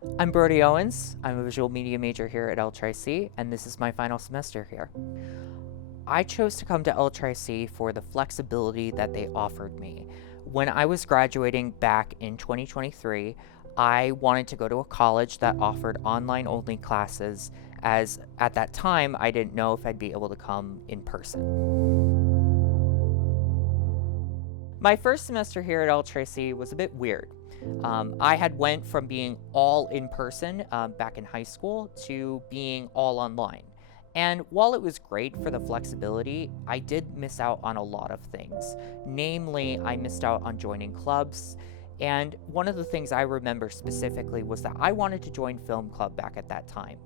I'm Brody Owens. I'm a visual media major here at LTRC, and this is my final semester here. I chose to come to LTRC for the flexibility that they offered me. When I was graduating back in 2023, I wanted to go to a college that offered online-only classes, as at that time I didn't know if I'd be able to come in person. My first semester here at LTRC was a bit weird. I had went from being all in person back in high school to being all online. And while it was great for the flexibility, I did miss out on a lot of things. Namely, I missed out on joining clubs. And one of the things I remember specifically was that I wanted to join film club back at that time.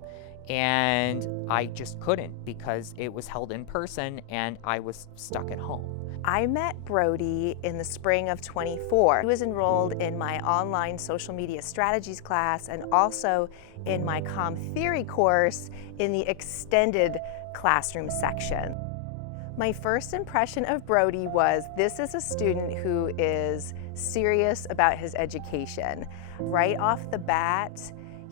And I just couldn't because it was held in person and I was stuck at home. I met Brody in the spring of 24. He was enrolled in my online social media strategies class and also in my comm theory course in the extended classroom section. My first impression of Brody was this is a student who is serious about his education. Right off the bat,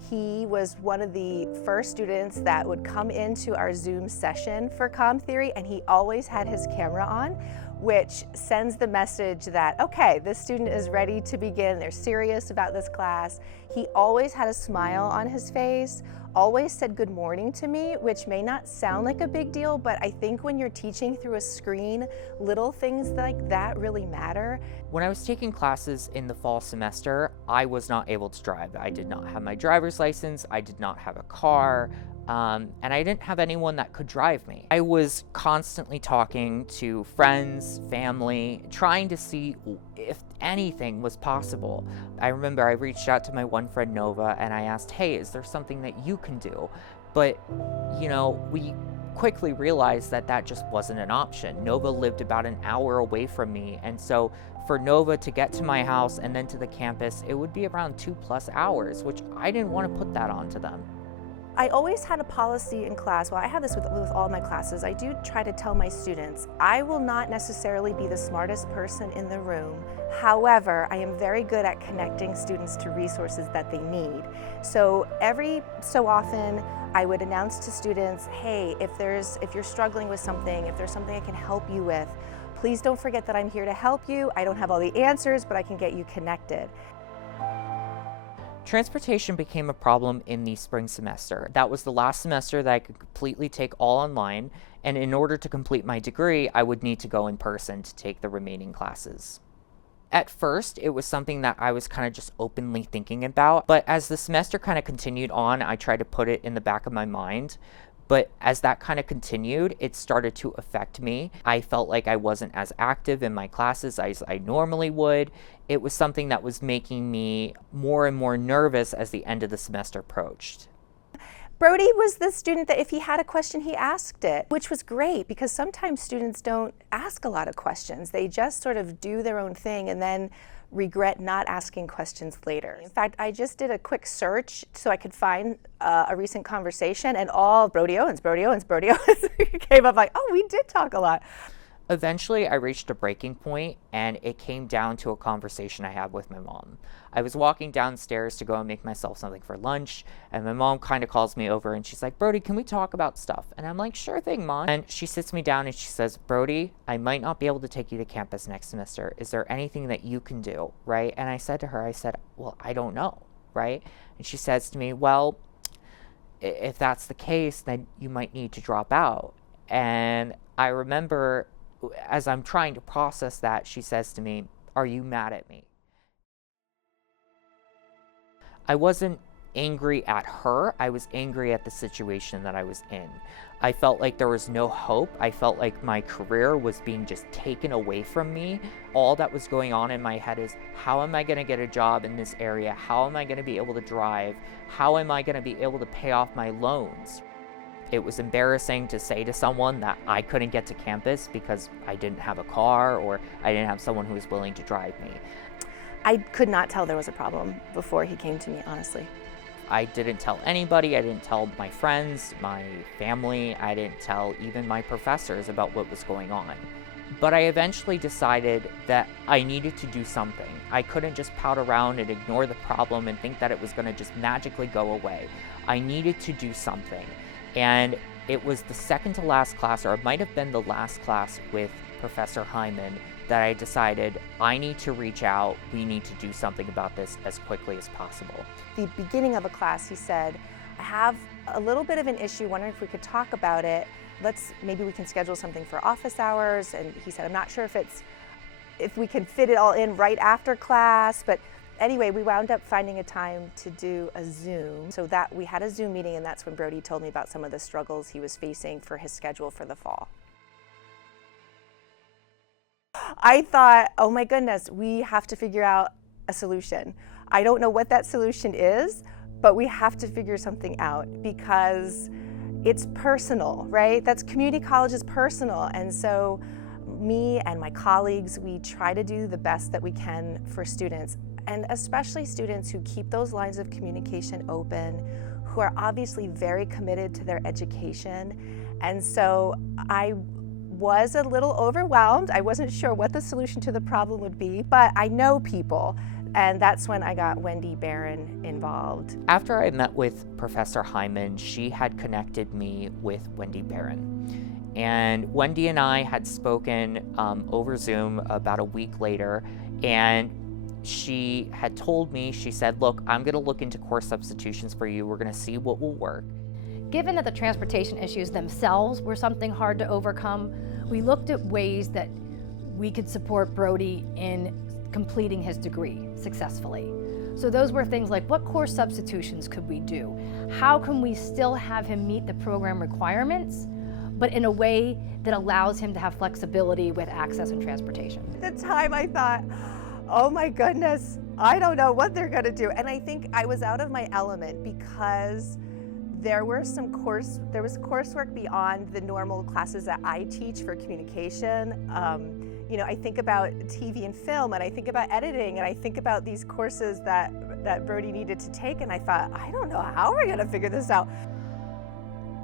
he was one of the first students that would come into our Zoom session for comm theory, and he always had his camera on, which sends the message that, okay, this student is ready to begin, they're serious about this class. He always had a smile on his face, always said good morning to me, which may not sound like a big deal, but I think when you're teaching through a screen, little things like that really matter. When I was taking classes in the fall semester, I was not able to drive. I did not have my driver's license, I did not have a car, and I didn't have anyone that could drive me. I was constantly talking to friends, family, trying to see if anything was possible. I remember I reached out to my one friend Nova and I asked, hey, is there something that you can do? But, we quickly realized that that just wasn't an option. Nova lived about an hour away from me, and so for Nova to get to my house and then to the campus, it would be around 2+ hours, which I didn't want to put that onto them. I always had a policy in class, well I have this with all my classes, I do try to tell my students, I will not necessarily be the smartest person in the room, however, I am very good at connecting students to resources that they need. So every so often, I would announce to students, hey, if you're struggling with something, if there's something I can help you with, please don't forget that I'm here to help you. I don't have all the answers, but I can get you connected. Transportation became a problem in the spring semester. That was the last semester that I could completely take all online, and in order to complete my degree, I would need to go in person to take the remaining classes. At first, it was something that I was kind of just openly thinking about, but as the semester kind of continued on, I tried to put it in the back of my mind. But as that kind of continued, it started to affect me. I felt like I wasn't as active in my classes as I normally would. It was something that was making me more and more nervous as the end of the semester approached. Brody was the student that if he had a question, he asked it, which was great because sometimes students don't ask a lot of questions. They just sort of do their own thing and then regret not asking questions later. In fact, I just did a quick search so I could find a recent conversation, and all Brody Owens came up like, oh, we did talk a lot. Eventually, I reached a breaking point, and it came down to a conversation I had with my mom. I was walking downstairs to go and make myself something for lunch, and my mom kind of calls me over, and she's like, Brody, can we talk about stuff? And I'm like, sure thing, Mom. And she sits me down, and she says, Brody, I might not be able to take you to campus next semester. Is there anything that you can do, right? And I said to her, well, I don't know, right? And she says to me, well, if that's the case, then you might need to drop out. And I remember as I'm trying to process that, she says to me, are you mad at me? I wasn't angry at her, I was angry at the situation that I was in. I felt like there was no hope. I felt like my career was being just taken away from me. All that was going on in my head is, how am I going to get a job in this area? How am I going to be able to drive? How am I going to be able to pay off my loans? It was embarrassing to say to someone that I couldn't get to campus because I didn't have a car or I didn't have someone who was willing to drive me. I could not tell there was a problem before he came to me, honestly. I didn't tell anybody. I didn't tell my friends, my family. I didn't tell even my professors about what was going on. But I eventually decided that I needed to do something. I couldn't just pout around and ignore the problem and think that it was going to just magically go away. I needed to do something. And it was the second to last class, or it might have been the last class with Professor Hyman, that I decided I need to reach out. We need to do something about this as quickly as possible. The beginning of a class, he said, I have a little bit of an issue, wondering if we could talk about it. Maybe we can schedule something for office hours. And he said, I'm not sure if we can fit it all in right after class, but anyway, we wound up finding a time to do a Zoom. So that we had a Zoom meeting, and that's when Brody told me about some of the struggles he was facing for his schedule for the fall. I thought, oh my goodness, we have to figure out a solution. I don't know what that solution is, but we have to figure something out because it's personal, right? Community college is personal. And so me and my colleagues, we try to do the best that we can for students, and especially students who keep those lines of communication open, who are obviously very committed to their education. And so I was a little overwhelmed. I wasn't sure what the solution to the problem would be, but I know people. And that's when I got Wendy Barron involved. After I met with Professor Hyman, she had connected me with Wendy Barron. And Wendy and I had spoken over Zoom about a week later, and she had told me, she said, look, I'm gonna look into course substitutions for you. We're gonna see what will work. Given that the transportation issues themselves were something hard to overcome, we looked at ways that we could support Brody in completing his degree successfully. So those were things like, what course substitutions could we do? How can we still have him meet the program requirements, but in a way that allows him to have flexibility with access and transportation? At the time I thought, oh my goodness, I don't know what they're gonna do. And I think I was out of my element because there was coursework beyond the normal classes that I teach for communication. I think about TV and film, and I think about editing, and I think about these courses that Brody needed to take, and I thought, I don't know how we're gonna figure this out.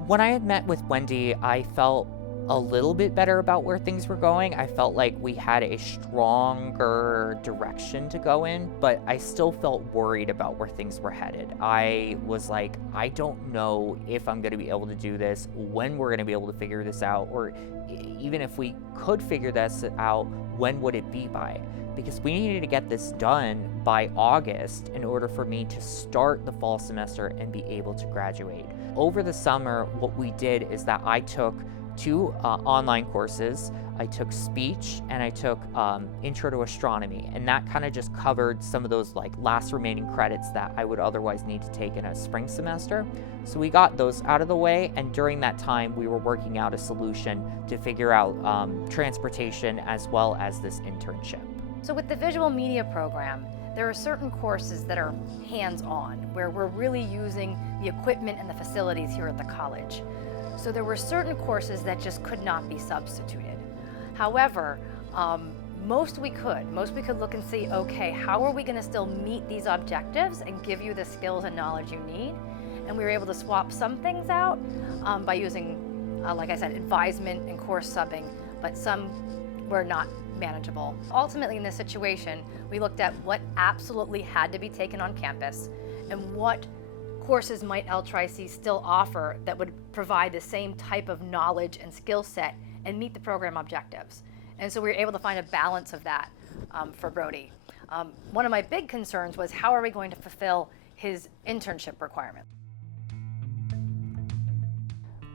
When I had met with Wendy, I felt a little bit better about where things were going. I felt like we had a stronger direction to go in, but I still felt worried about where things were headed. I was like, I don't know if I'm gonna be able to do this, when we're gonna be able to figure this out, or even if we could figure this out, when would it be by? Because we needed to get this done by August in order for me to start the fall semester and be able to graduate. Over the summer, what we did is that I took 2 online courses. I took speech and I took intro to astronomy, and that kind of just covered some of those last remaining credits that I would otherwise need to take in a spring semester. So we got those out of the way, and during that time we were working out a solution to figure out transportation as well as this internship. So with the visual media program, there are certain courses that are hands-on, where we're really using the equipment and the facilities here at the college. So there were certain courses that just could not be substituted. However, most we could look and see, okay, how are we gonna still meet these objectives and give you the skills and knowledge you need? And we were able to swap some things out by using, like I said, advisement and course subbing, but some were not manageable. Ultimately in this situation, we looked at what absolutely had to be taken on campus and what courses might LTRI-C still offer that would provide the same type of knowledge and skill set and meet the program objectives. And so we were able to find a balance of that for Brody. One of my big concerns was, how are we going to fulfill his internship requirement?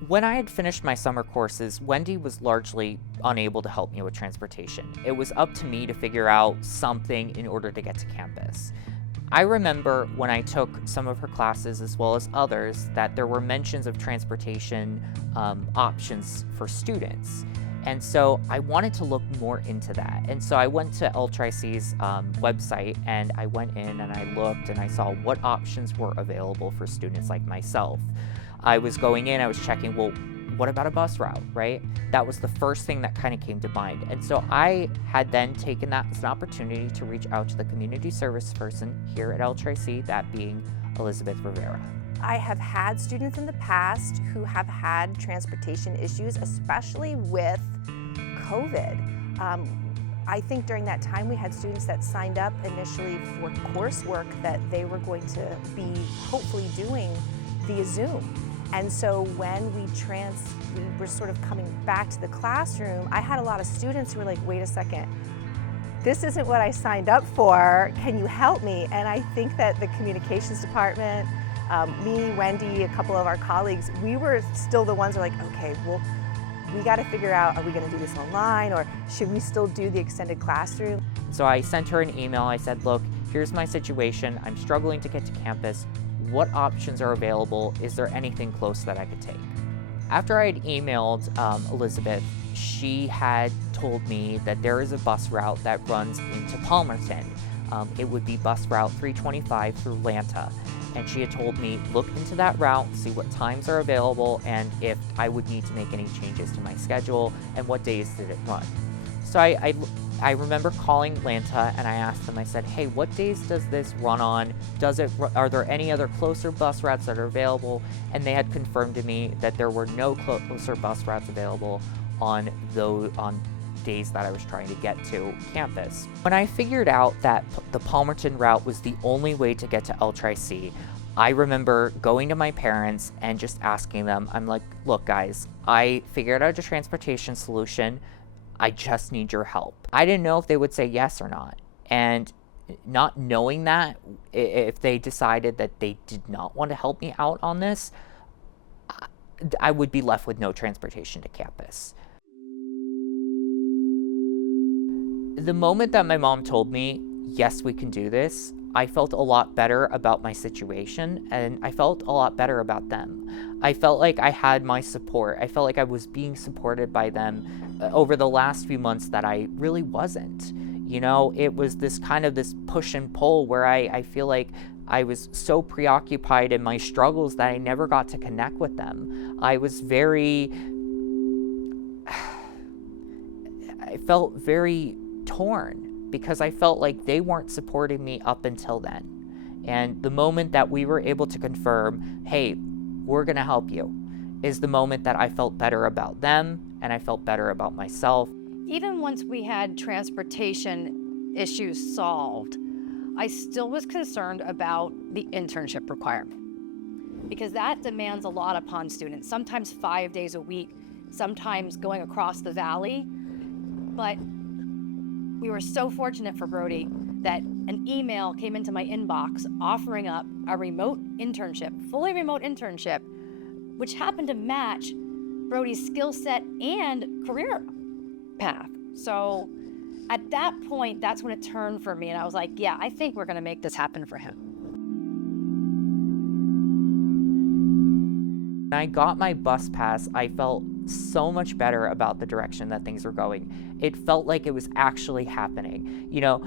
When I had finished my summer courses, Wendy was largely unable to help me with transportation. It was up to me to figure out something in order to get to campus. I remember when I took some of her classes, as well as others, that there were mentions of transportation options for students. And so I wanted to look more into that. And so I went to LTRI-C's website, and I went in and I looked and I saw what options were available for students like myself. I was going in, I was checking, well, what about a bus route, right? That was the first thing that kind of came to mind. And so I had then taken that as an opportunity to reach out to the community service person here at LTRI-C, that being Elizabeth Rivera. I have had students in the past who have had transportation issues, especially with COVID. I think during that time we had students that signed up initially for coursework that they were going to be hopefully doing via Zoom. And so when we were sort of coming back to the classroom, I had a lot of students who were like, wait a second, this isn't what I signed up for, can you help me? And I think that the communications department, me, Wendy, a couple of our colleagues, we were still the ones who were like, okay, well, we got to figure out, are we going to do this online, or should we still do the extended classroom? So I sent her an email. I said, look, here's my situation. I'm struggling to get to campus. What options are available? Is there anything close that I could take? After I had emailed Elizabeth, she had told me that there is a bus route that runs into Palmerton. It would be bus route 325 through Lanta. And she had told me, look into that route, see what times are available, and if I would need to make any changes to my schedule, and what days did it run. So I remember calling Lanta, and I asked them, I said, hey, what days does this run on? Are there any other closer bus routes that are available? And they had confirmed to me that there were no closer bus routes available on days that I was trying to get to campus. When I figured out that the Palmerton route was the only way to get to L-Tri-C, I remember going to my parents and just asking them, I'm like, look guys, I figured out a transportation solution. I just need your help. I didn't know if they would say yes or not. And not knowing that, if they decided that they did not want to help me out on this, I would be left with no transportation to campus. The moment that my mom told me, yes, we can do this, I felt a lot better about my situation, and I felt a lot better about them. I felt like I had my support. I felt like I was being supported by them over the last few months that I really wasn't. You know, it was this push and pull where I feel like I was so preoccupied in my struggles that I never got to connect with them. I felt very torn because I felt like they weren't supporting me up until then. And the moment that we were able to confirm, hey, we're gonna help you, is the moment that I felt better about them and I felt better about myself. Even once we had transportation issues solved, I still was concerned about the internship requirement because that demands a lot upon students, sometimes 5 days a week, sometimes going across the valley. But we were so fortunate for Brody that an email came into my inbox offering up a remote internship, fully remote internship, which happened to match Brody's skill set and career path. So at that point, that's when it turned for me, and I was like, yeah, I think we're gonna make this happen for him. When I got my bus pass, I felt so much better about the direction that things were going. It felt like it was actually happening. You know,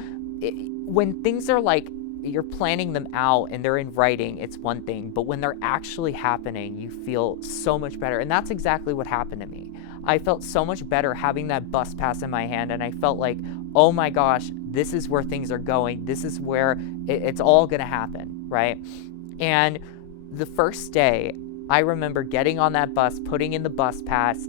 when things are like, you're planning them out and they're in writing, it's one thing, but when they're actually happening, you feel so much better. And that's exactly what happened to me. I felt so much better having that bus pass in my hand, and I felt like, oh my gosh, this is where things are going. This is where it's all gonna happen, right? And the first day, I remember getting on that bus, putting in the bus pass.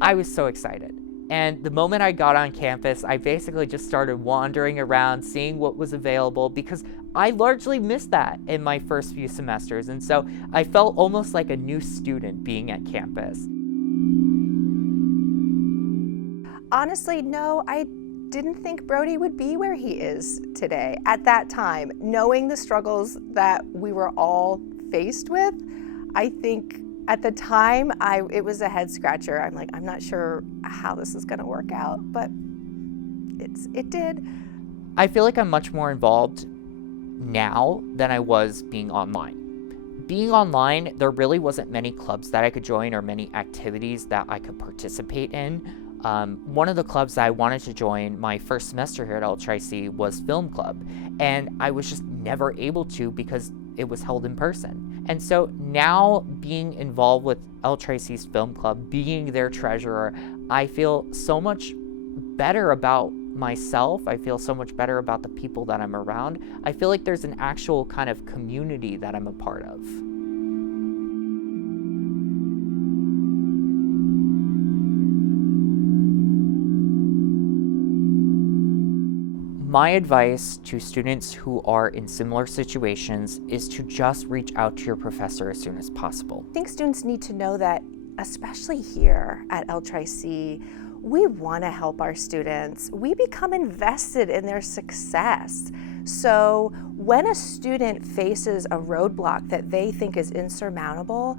I was so excited. And the moment I got on campus, I basically just started wandering around, seeing what was available, because I largely missed that in my first few semesters. And so I felt almost like a new student being at campus. Honestly, no, I didn't think Brody would be where he is today at that time. Knowing the struggles that we were all faced with, I think at the time, it was a head scratcher. I'm like, I'm not sure how this is gonna work out, but it did. I feel like I'm much more involved now than I was being online. Being online, there really wasn't many clubs that I could join or many activities that I could participate in. One of the clubs that I wanted to join my first semester here at L-Tri-C was Film Club, and I was just never able to because it was held in person. And so now being involved with L-Tri-C's Film Club, being their treasurer, I feel so much better about myself. I feel so much better about the people that I'm around. I feel like there's an actual kind of community that I'm a part of. My advice to students who are in similar situations is to just reach out to your professor as soon as possible. I think students need to know that, especially here at L-Tri-C, we want to help our students. We become invested in their success. So when a student faces a roadblock that they think is insurmountable,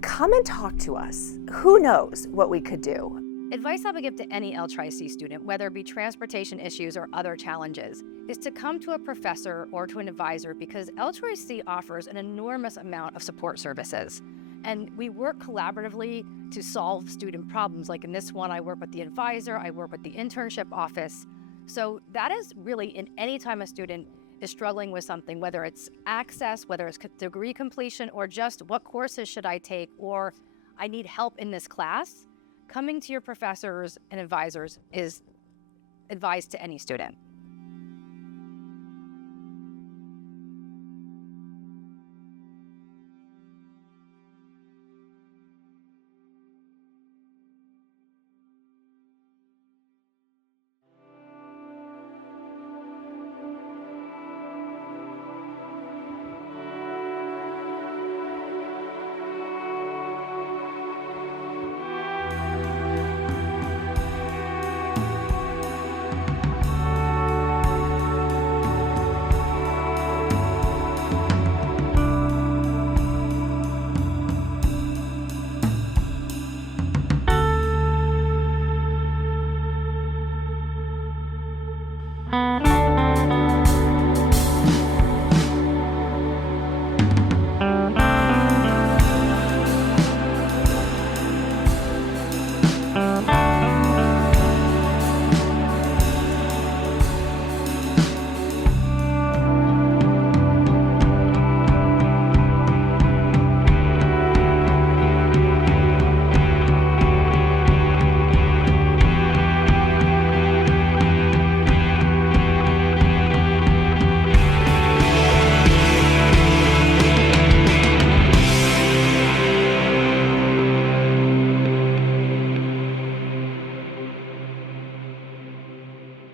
come and talk to us. Who knows what we could do? Advice I would give to any L-Tri-C student, whether it be transportation issues or other challenges, is to come to a professor or to an advisor, because L-Tri-C offers an enormous amount of support services. And we work collaboratively to solve student problems. Like in this one, I work with the advisor, I work with the internship office. So that is really in any time a student is struggling with something, whether it's access, whether it's degree completion, or just what courses should I take, or I need help in this class. Coming to your professors and advisors is advised to any student.